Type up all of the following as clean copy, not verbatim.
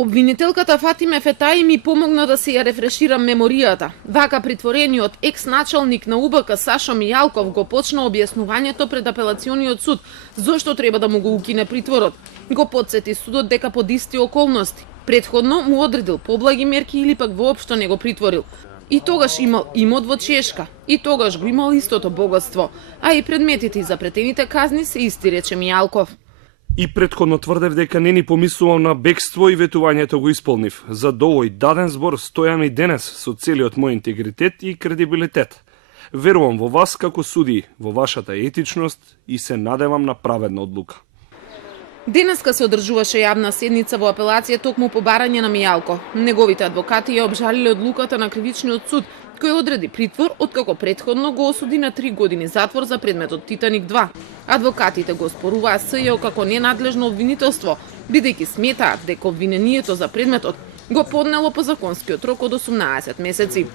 Обвинителката Фатиме Фетаи ми помогна да се ја рефреширам меморијата. Вака притворениот екс-началник на УБК Сашо Мијалков го почна објаснувањето пред апелациониот суд зошто треба да му го укине притворот. Го потсети судот дека под исти околности. Претходно му одредил поблаги мерки или пак воопшто не го притворил. И тогаш имал имот во Чешка, и тогаш го имал истото богатство, а и предметите и запретените казни се исти, рече Мијалков. И претходно тврдев дека не ни помислувам на бегство и ветувањето го исполнив. За овој даден збор стојам и денес со целиот мој интегритет и кредибилитет. Верувам во вас како суди, во вашата етичност и се надевам на праведна одлука. Денеска се одржуваше јавна седница во апелација токму по барање на Мијалко. Неговите адвокати ја обжалиле одлуката на кривичниот суд, кој одреди притвор, откако претходно го осуди на 3 години затвор за предметот Титаник 2. Адвокатите го споруваа СЈО како ненадлежно обвинителство, бидејќи сметаат дека обвинението за предметот го поднело по законскиот рок од 18 месеци.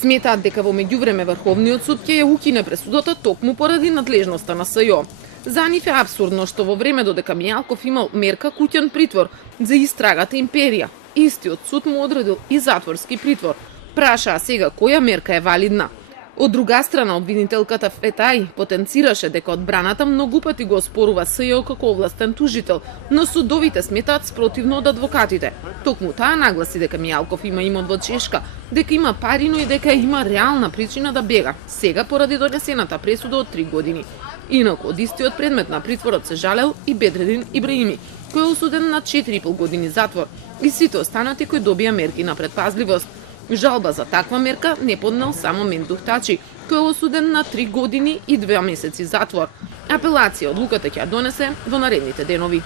Сметаат дека во меѓувреме Врховниот суд ќе ја укине пресудата токму поради надлежноста на СЈО. За нив е апсурдно што во време додека Мијалков имал мерка куќен притвор за истрагата империја, истиот суд му одредил и затворски притвор. Прашаа сега која мерка е валидна. Од друга страна, обвинителката Фетаи потенцираше дека одбраната многу пати го спорува СЈО како овластен тужител, но судовите сметаат спротивно од адвокатите. Токму таа нагласи дека Мијалков има имот во Чешка, дека има пари, но и дека има реална причина да бега, сега поради донесената пресуда од 3 години. Инаку, од истиот предмет на притворот се жалел и Бедредин Ибраими, кој е осуден на 4,5 години затвор, и сите останати кои добија мерки на предпазливост. Жалба за таква мерка не поднел само Мендух Тачи, кој е осуден на 3 години и 2 месеци затвор. Апелација одлуката ќе ја донесе во наредните денови.